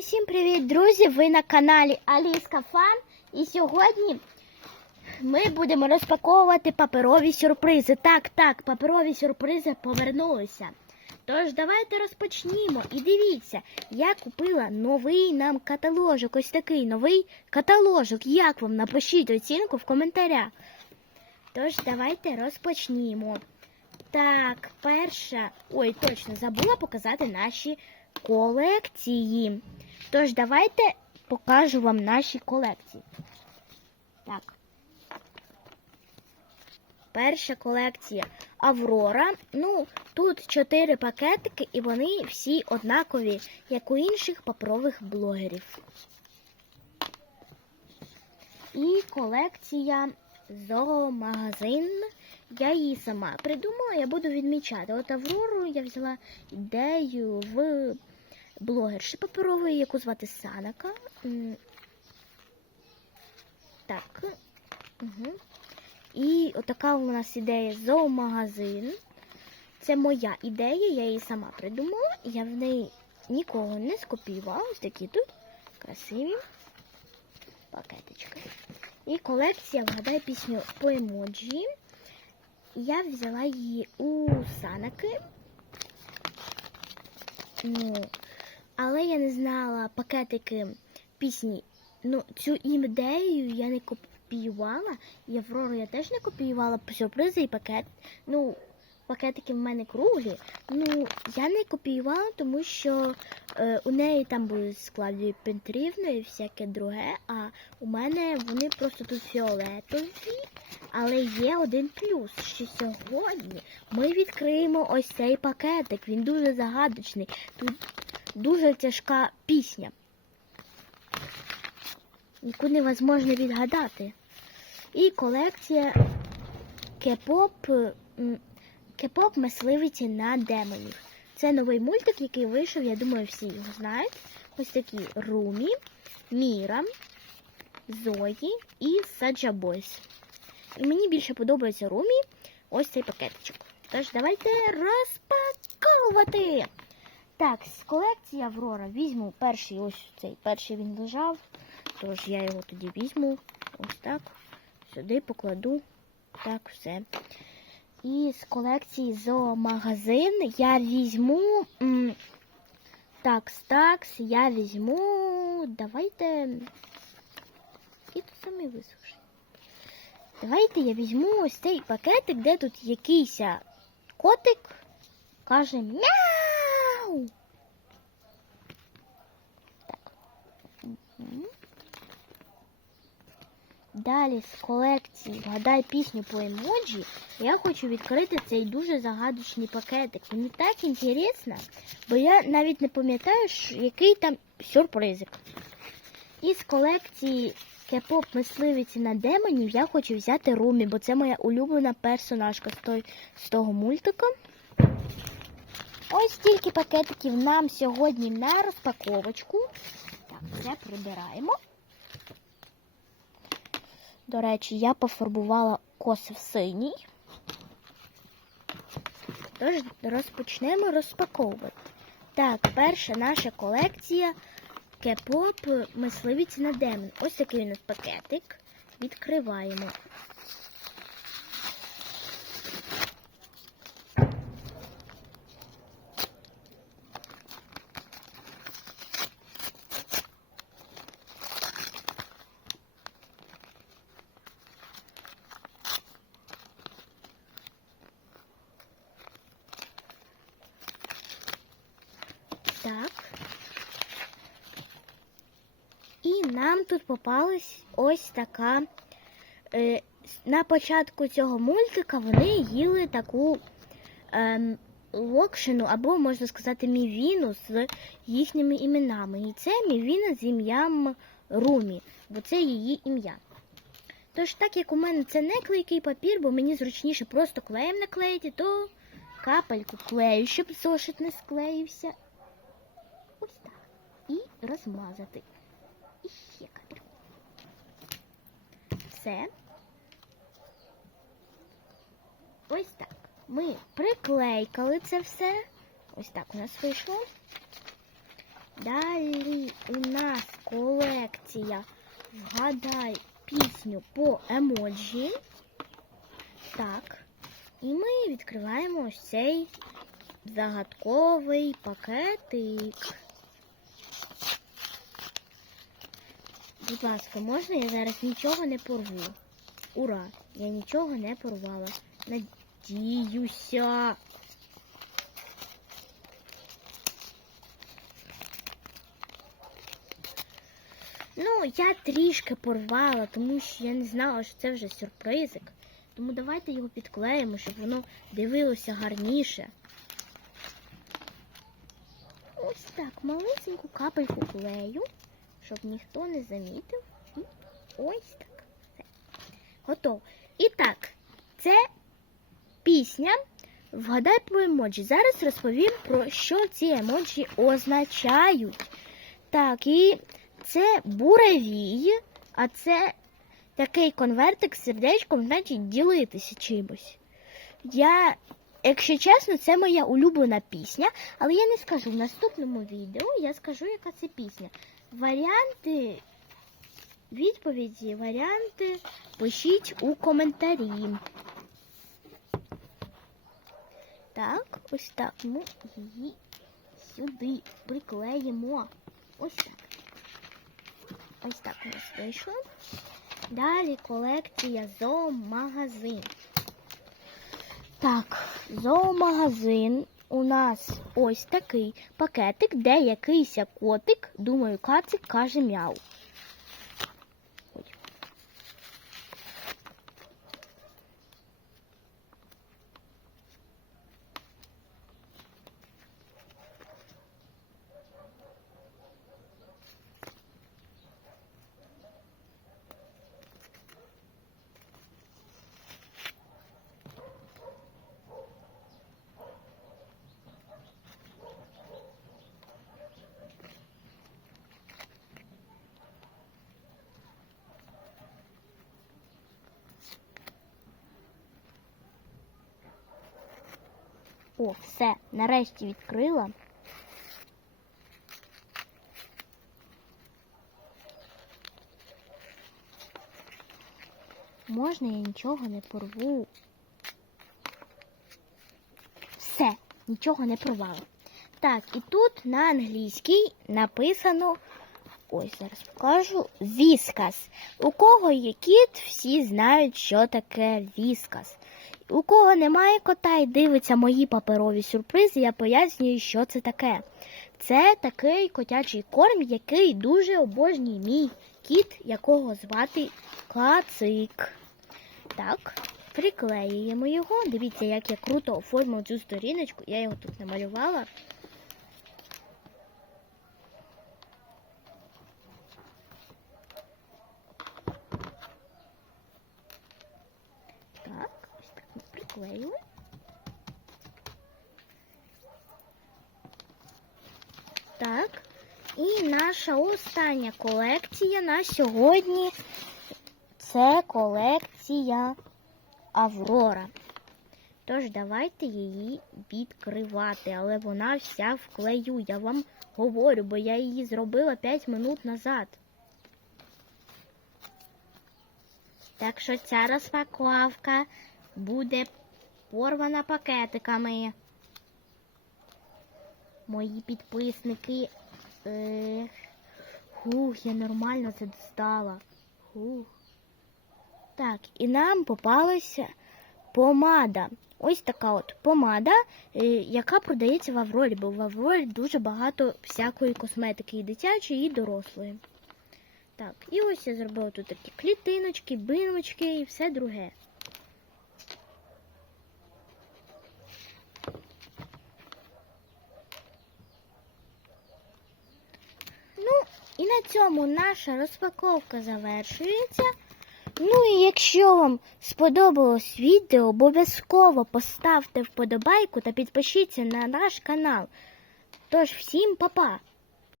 Усім привіт, друзі! Ви на каналі Аліска Фан. І сьогодні ми будемо розпаковувати паперові сюрпризи. Так, так, паперові сюрпризи повернулися. Тож давайте розпочнімо. І дивіться, я купила новий нам каталожок. Ось такий новий каталожок. Як вам? Напишіть оцінку в коментарях. Тож давайте розпочнімо. Так, перша. Ой, точно забула показати наші колекції. Тож, давайте покажу вам наші колекції. Так. Перша колекція Аврора. Ну, тут чотири пакетики, і вони всі однакові, як у інших паперових блогерів. І колекція зоомагазин. Я її сама придумала, я буду відмічати. От Аврору я взяла ідею в блогерші паперової, яку звати Санака. Так. Угу. І отака у нас ідея зоомагазин. Це моя ідея, я її сама придумала. Я в неї нікого не скопіювала. Ось такі тут красиві пакетички. І колекція вгадай пісню по емоджі. Я взяла її у Санаки. Ну, але я не знала пакетики пісні. Ну, цю ідею я не копіювала. І Аврору я теж не копіювала сюрпризи і пакет. Ну, пакетики в мене круглі. Ну, я не копіювала, тому що е, у неї там були з Клавдією і всяке друге, а у мене вони просто тут фіолетові. Але є один плюс, що сьогодні ми відкриємо ось цей пакетик. Він дуже загадочний. Тут дуже тяжка пісня. Яку невозможно відгадати. І колекція кепоп кепоп мисливиці на демонів. Це новий мультик, який вийшов, я думаю, всі його знають. Ось такі Румі, Міра, Зої і Саджа Бойс. І мені більше подобається Румі ось цей пакетичок. Тож давайте розпаковувати. Так, з колекції Аврора візьму перший ось цей. Перший він лежав. Тож я його тоді візьму. Ось так. Сюди покладу. Так, все. І з колекції зоомагазин я візьму. Такс, такс, я візьму. Давайте. І тут самі висохші. Давайте я візьму ось цей пакетик, де тут якийсь котик каже мяу. Так. Мгм. Далі з колекції Вгадай пісню по емоджі. Я хочу відкрити цей дуже загадочний пакетик. Мені так інтересно, бо я навіть не пам'ятаю, який там сюрпризик. І з колекції Кепоп мисливиці на демонів я хочу взяти Румі, бо це моя улюблена персонажка з, той, з того мультика. Ось стільки пакетиків нам сьогодні на розпаковочку. Так, це прибираємо. До речі, я пофарбувала коси в синій. Тож розпочнемо розпаковувати. Так, перша наша колекція Кепоп мисливіць на демон. Ось такий у нас пакетик. Відкриваємо. Так. І нам тут попалась ось така. Е, на початку цього мультика вони їли таку ем, локшину, або, можна сказати, мівіну з їхніми іменами. І це мівіна з ім'ям Румі, бо це її ім'я. Тож, так як у мене це не клейкий папір, бо мені зручніше просто клеєм наклеїти, то капельку клею, щоб зошит не склеївся. Ось так. І розмазати. І ще капельку. Все. Ось так. Ми приклейкали це все. Ось так у нас вийшло. Далі у нас колекція Вгадай пісню по емоджі. Так. І ми відкриваємо ось цей загадковий пакетик. Будь ласка, можна я зараз нічого не порву? Ура! Я нічого не порвала. Надіюся. Ну, я трішки порвала, тому що я не знала, що це вже сюрпризик. Тому давайте його підклеїмо, щоб воно дивилося гарніше. Ось так, малесеньку капельку клею, щоб ніхто не замітив. І ось так. Все. Готово. І так, це пісня. Вгадай по емоджі. Зараз розповім про що ці емоджі означають. Так, і це буревій, а це такий конвертик з сердечком, значить ділитися чимось. Я, якщо чесно, це моя улюблена пісня, але я не скажу в наступному відео, я скажу, яка це пісня. Варіанти відповіді, варіанти пишіть у коментарі. Так, ось так ми її сюди приклеїмо. Ось так. Ось так у нас вийшло. Далі колекція зоомагазин. Так, зоомагазин у нас ось такий пакетик, де якийсь котик, думаю, кацик каже мяу. О, все, нарешті відкрила. Можна я нічого не порву? Все, нічого не порвала. Так, і тут на англійській написано. Ось зараз покажу віскас. У кого є кіт, всі знають, що таке віскас. У кого немає кота і дивиться мої паперові сюрпризи, я пояснюю, що це таке. Це такий котячий корм, який дуже обожнює мій кіт, якого звати Кацик. Так, приклеюємо його. Дивіться, як я круто оформив цю сторіночку. Я його тут намалювала. Так, ось так ми приклеїли. Так. І наша остання колекція на сьогодні це колекція Аврора. Тож давайте її відкривати, але вона вся в клею. Я вам говорю, бо я її зробила 5 минут назад. Так що ця розпаковка буде порвана пакетиками. Мої підписники. Ех. Хух, я нормально це достала. Хух. Так, і нам попалася помада. Ось така от помада, е, яка продається в Аврорі, бо в Аврорі дуже багато всякої косметики, і дитячої, і дорослої. Так, і ось я зробила тут такі клітиночки, биночки і все друге. Ну, і на цьому наша розпаковка завершується. Ну і якщо вам сподобалось відео, обов'язково поставте вподобайку та підпишіться на наш канал. Тож всім па-па!